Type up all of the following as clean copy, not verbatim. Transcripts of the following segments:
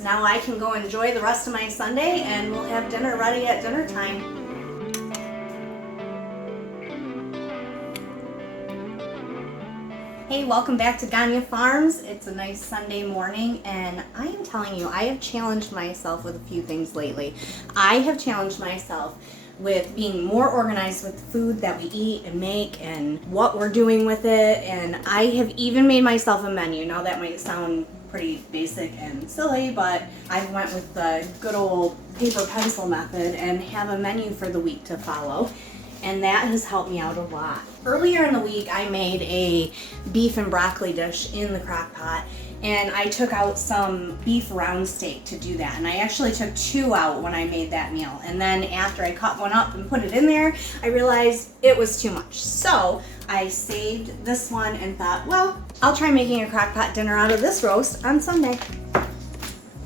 Now I can go enjoy the rest of my Sunday and we'll have dinner ready at dinner time. Hey, welcome back to Gagne Farms. It's a nice Sunday morning and I am telling you, I have challenged myself with a few things lately. I have challenged myself with being more organized with the food that we eat and make and what we're doing with it, and I have even made myself a menu. Now that might sound pretty basic and silly, but I went with the good old paper pencil method and have a menu for the week to follow, and that has helped me out a lot. Earlier in the week I made a beef and broccoli dish in the crock pot, and I took out some beef round steak to do that, and I actually took 2 out when I made that meal, and then after I cut one up and put it in there I realized it was too much, so I saved this one and thought, well, I'll try making a crock pot dinner out of this roast on Sunday.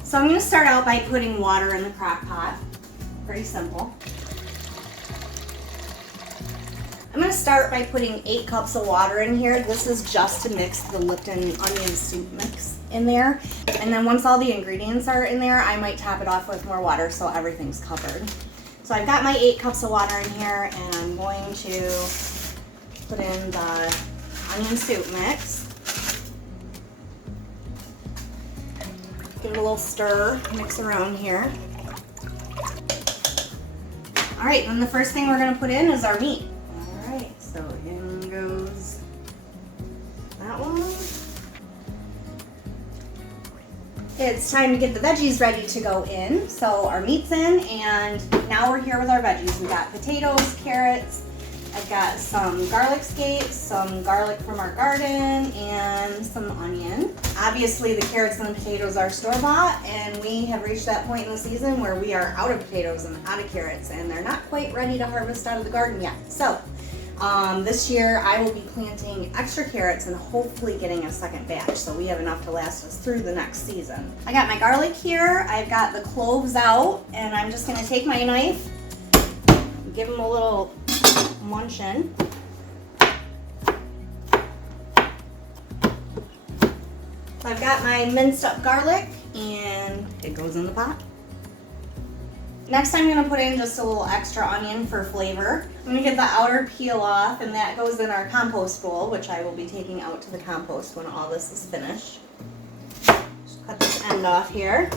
So I'm going to start out by putting water in the crock pot. Pretty simple. I'm going to start by putting 8 cups of water in here. This is just to mix the Lipton onion soup mix in there. And then once all the ingredients are in there, I might top it off with more water so everything's covered. So I've got my 8 cups of water in here, and I'm going to put in the onion soup mix. Give it a little stir, mix around here. All right, then the first thing we're going to put in is our meat. Alright, so in goes that one. It's time to get the veggies ready to go in. So our meat's in, and now we're here with our veggies. We got potatoes, carrots, I've got some garlic scapes, some garlic from our garden, and some onion. Obviously the carrots and the potatoes are store-bought, and we have reached that point in the season where we are out of potatoes and out of carrots, and they're not quite ready to harvest out of the garden yet. So this year I will be planting extra carrots and hopefully getting a second batch, so we have enough to last us through the next season. I got my garlic here, I've got the cloves out, and I'm just going to take my knife, give them a little munchin. So I've got my minced up garlic, and it goes in the pot. Next I'm going to put in just a little extra onion for flavor. I'm going to get the outer peel off, and that goes in our compost bowl, which I will be taking out to the compost when all this is finished. Just cut this end off here.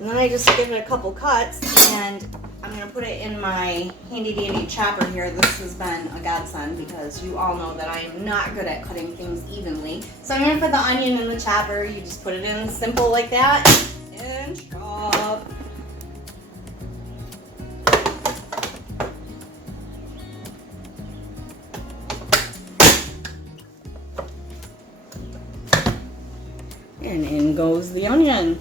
And then I just give it a couple cuts, and I'm going to put it in my handy dandy chopper here. This has been a godsend because you all know that I am not good at cutting things evenly. So I'm going to put the onion in the chopper. You just put it in simple like that and chop. And in goes the onion.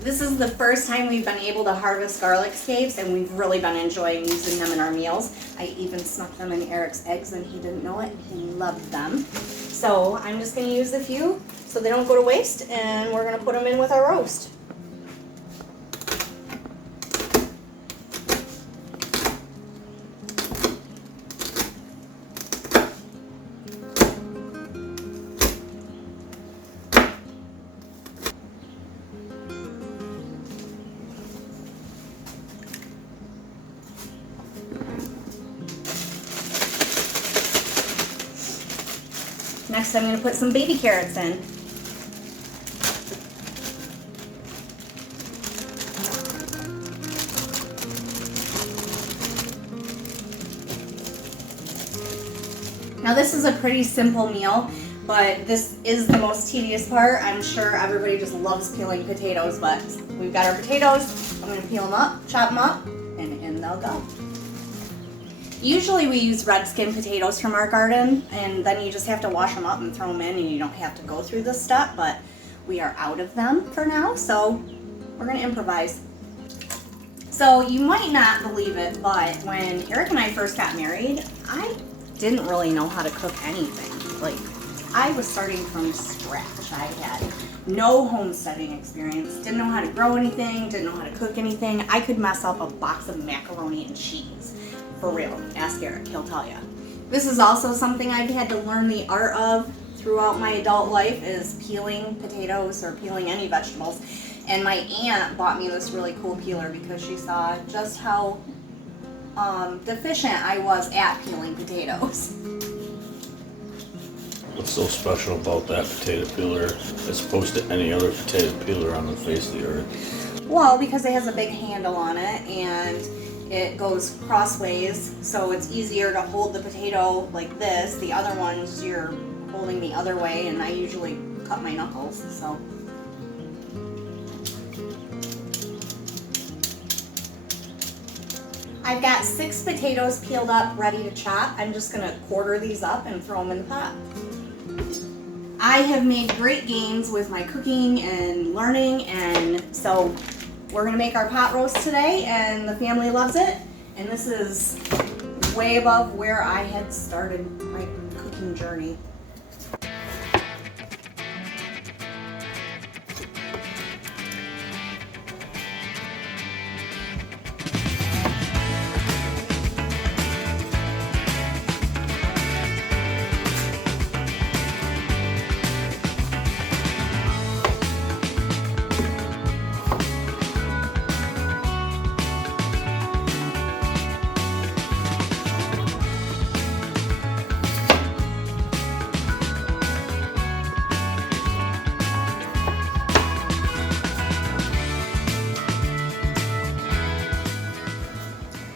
This is the first time we've been able to harvest garlic scapes, and we've really been enjoying using them in our meals. I even snuck them in Eric's eggs and he didn't know it. He loved them. So I'm just going to use a few so they don't go to waste, and we're going to put them in with our roast. Next I'm going to put some baby carrots in. Now this is a pretty simple meal, but this is the most tedious part. I'm sure everybody just loves peeling potatoes, but we've got our potatoes. I'm going to peel them up, chop them up, and in they'll go. Usually we use red skin potatoes from our garden, and then you just have to wash them up and throw them in, and you don't have to go through this step, but we are out of them for now, so we're going to improvise. So you might not believe it, but when Eric and I first got married, I didn't really know how to cook anything. Like, I was starting from scratch. I had no homesteading experience, didn't know how to grow anything, didn't know how to cook anything. I could mess up a box of macaroni and cheese. For real, ask Eric, he'll tell you. This is also something I've had to learn the art of throughout my adult life, is peeling potatoes or peeling any vegetables. And my aunt bought me this really cool peeler because she saw just how deficient I was at peeling potatoes. What's so special about that potato peeler as opposed to any other potato peeler on the face of the earth? Well, because it has a big handle on it and it goes crossways, so it's easier to hold the potato like this. The other ones you're holding the other way, and I usually cut my knuckles, so. I've got 6 potatoes peeled up, ready to chop. I'm just gonna quarter these up and throw them in the pot. I have made great gains with my cooking and learning, and so we're gonna make our pot roast today, and the family loves it. And this is way above where I had started my cooking journey.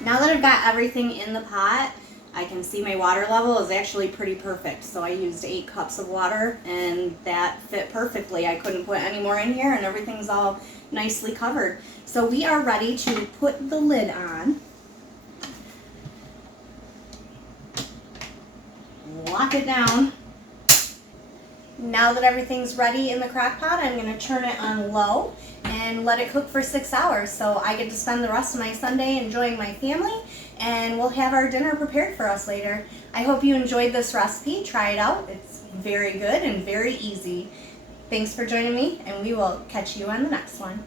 Now that I've got everything in the pot, I can see my water level is actually pretty perfect. So I used 8 cups of water, and that fit perfectly. I couldn't put any more in here, and everything's all nicely covered. So we are ready to put the lid on. Lock it down. Now that everything's ready in the crock pot, I'm going to turn it on low and let it cook for 6 hours. So I get to spend the rest of my Sunday enjoying my family, and we'll have our dinner prepared for us later. I hope you enjoyed this recipe. Try it out. It's very good and very easy. Thanks for joining me, and we will catch you on the next one.